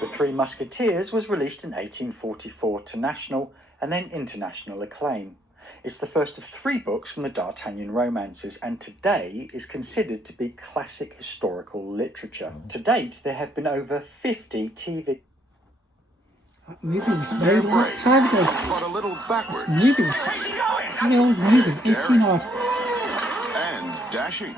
The Three Musketeers was released in 1844 to national and then international acclaim. It's the first of 3 books from the D'Artagnan romances and today is considered to be classic historical literature. To date, there have been over 50 TV... That movie was made a long time ago. But a little backwards. Movie. Very old movie, 18-odd. And dashing.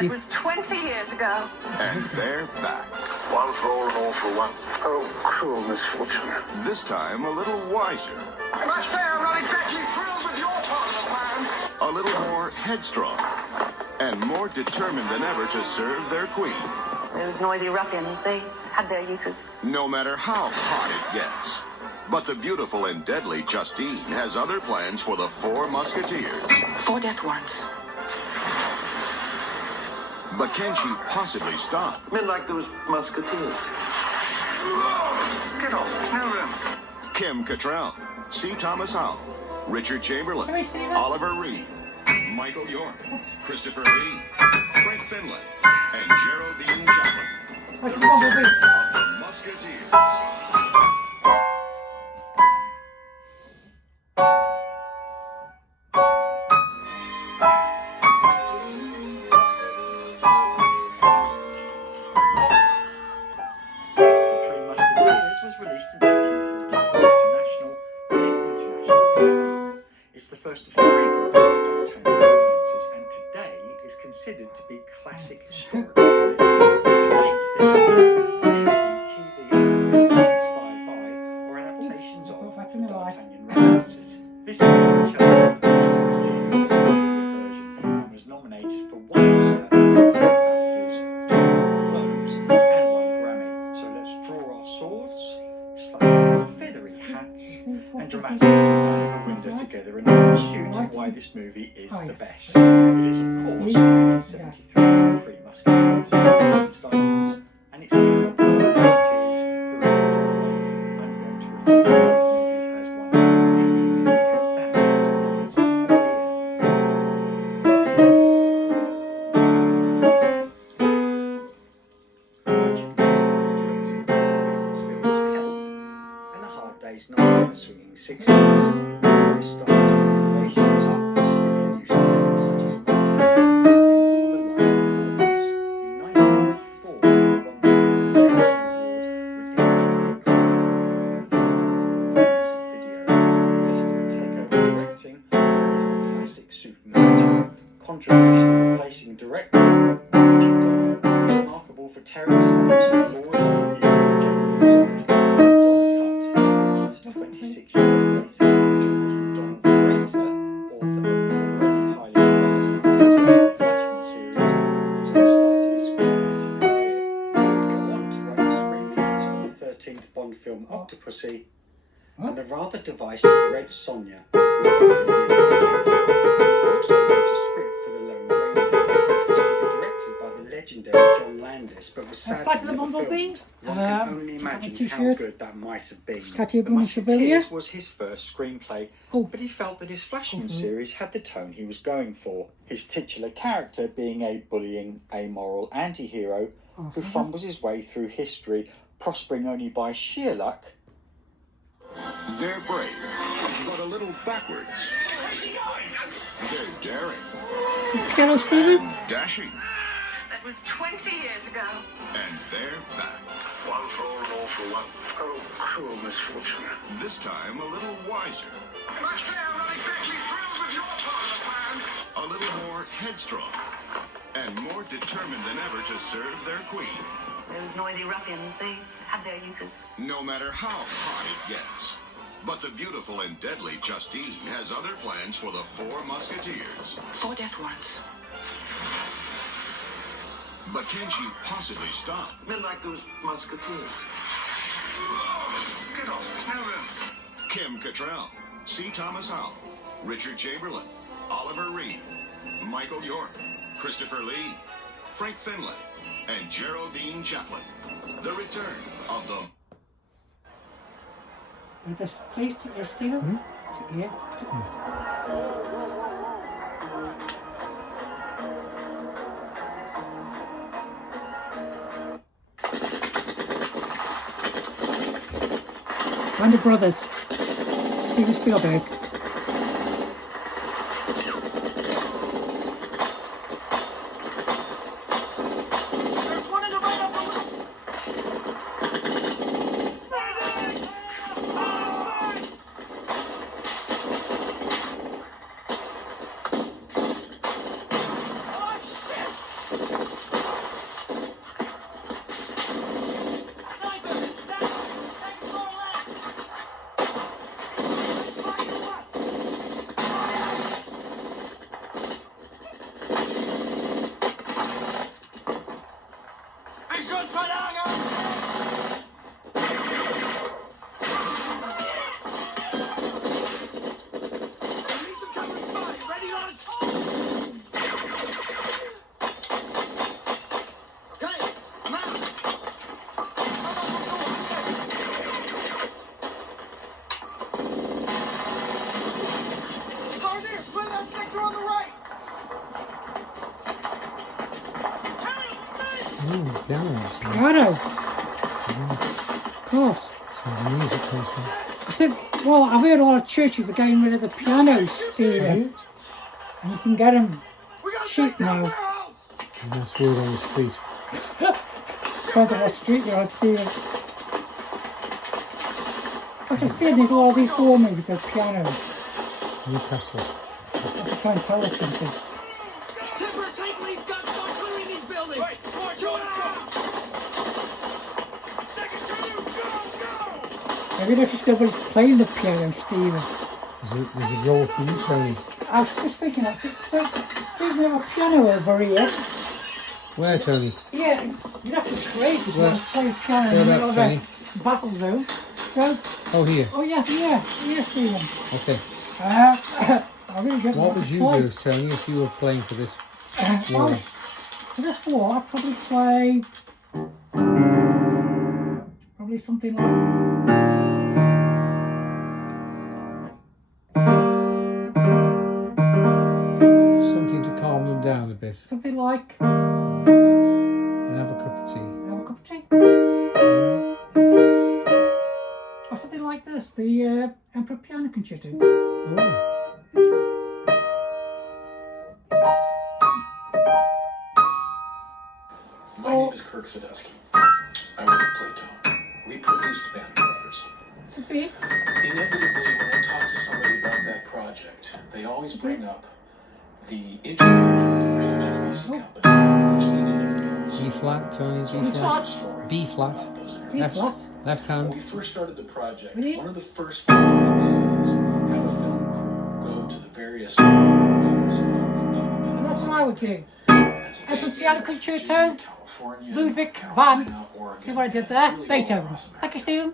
It was 20 years ago. And they're back. One for all and all for one. Oh, cruel misfortune. This time a little wiser. I must say I'm not exactly thrilled with your part of the plan. A little more headstrong. And more determined than ever to serve their queen. Those noisy ruffians, they had their uses. No matter how hot it gets. But the beautiful and deadly Justine has other plans for the 4 Musketeers. 4 death warrants. But can she possibly stop? Men like those musketeers. Get off. No room. Kim Cattrall, C. Thomas Howell, Richard Chamberlain, Oliver Reed, Michael York, Christopher Lee, Frank Finlay, and Geraldine Chaplin. The return of the Musketeers. Was released in 1844 to national and then international acclaim. It's the first of 3 books of the D'Artagnan romances and today is considered to be classic historical literature. To date, there have been 50 TV films inspired by or adaptations of the D'Artagnan romances. This film is clearly a superior version and was nominated for 1 Oscar, 4 BAFTAs, 2 Golden Globes and 1 Grammy. So let's draw our swords, slightly feathery hats, and dramatically bang the window together and shoot why this movie is the best. It is, of course, 1973's The Three Musketeers, Beethovens, and its sequel, The Musketeers, The Return of the Lady. I'm going to refer to both movies as one of opinions because that was the original idea. Day's Night and Swinging Sixties. Various styles to innovations are still in use today, such as multi-film of a live performance. In 1994, he won the Jackson Award with MTV music video. Lester would take over directing, the now classic Superman 2, controversially replacing director Richard Donner, who was remarkable for Terry Stamps and Laura's New General Zod. 26 years later, George MacDonald Fraser, author of the already highly regarded and successful Flashman series, was the start of his screenwriting career. He would go on to write the screenplays for the 13th Bond film Octopussy and the rather divisive Red Sonja. He also wrote a script for The Lone Ranger, which was to be directed by the legendary John Landis, but was sadly never filmed. One can only imagine how good that might have been. The Musketeers was his first screenplay, but he felt that his Flashman series had the tone he was going for, his titular character being a bullying, amoral anti-hero who fumbles his way through history, prospering only by sheer luck. They're brave, but a little backwards. They're daring. And dashing. That was 20 years ago. And they're back. One for all and all for one. Oh, cruel misfortune. This time a little wiser. I must say I'm not exactly thrilled with your part of the plan. A little more headstrong. And more determined than ever to serve their queen. Those noisy ruffians, they had their uses. No matter how hot it gets. But the beautiful and deadly Justine has other plans for the 4 Musketeers. 4 death warrants. But can she possibly stop? Men like those musketeers. Get off. No room. Kim Cattrall, C. Thomas Howell, Richard Chamberlain, Oliver Reed, Michael York, Christopher Lee, Frank Finlay, and Geraldine Chaplin. The return of the... This place to stay Band of Brothers. Steven Spielberg. Pianos. Piano. Of course. That's where the music comes from. I think, well, I've heard a lot of churches are getting rid of the pianos, Stephen. And you can get them cheap now. And that's word on the street. Depends on what street you're on, Stephen. I've just seen there's all these war movies of pianos. Newcastle. I have to try and tell us something. Timber, take lead, guns, start clearing these buildings! Right, march on, I don't know if you still playing the piano, Stephen. There's a role for you, Tony. I was just thinking that. So we have a piano over here. Where, Tony? Yeah, you'd have to be crazy to Where? play piano in the middle of Tony? a battle zone. So, Oh, here. oh yes, yeah, Stephen. Okay. I really don't know What would to you play. do, Tony, if you were playing for this Well, war? for this war, I'd probably play something like. Something to calm them down a bit Something like. and have a cup of tea. Have a cup of tea. Yeah. Or something like this, the Emperor Piano Concerto. Oh. My name is Kirk Sadowski. I work at Playtone. We produced Band of Brothers. It's a bit. Inevitably, when I talk to somebody about that project, they always bring up the interview with the real name of music company, Christina Lovegood. B flat, Tony, B flat. flat. B flat. B flat. Left When hand. we first started the project, Really? one of the first things we did is have a film crew go to the various venues of So that's what I would do. Pennsylvania, Emperor Piano Concerto, California, Ludwig North Carolina, van. Oregon. See what I did there? Really all Beethoven. across America. Thank you, Stephen.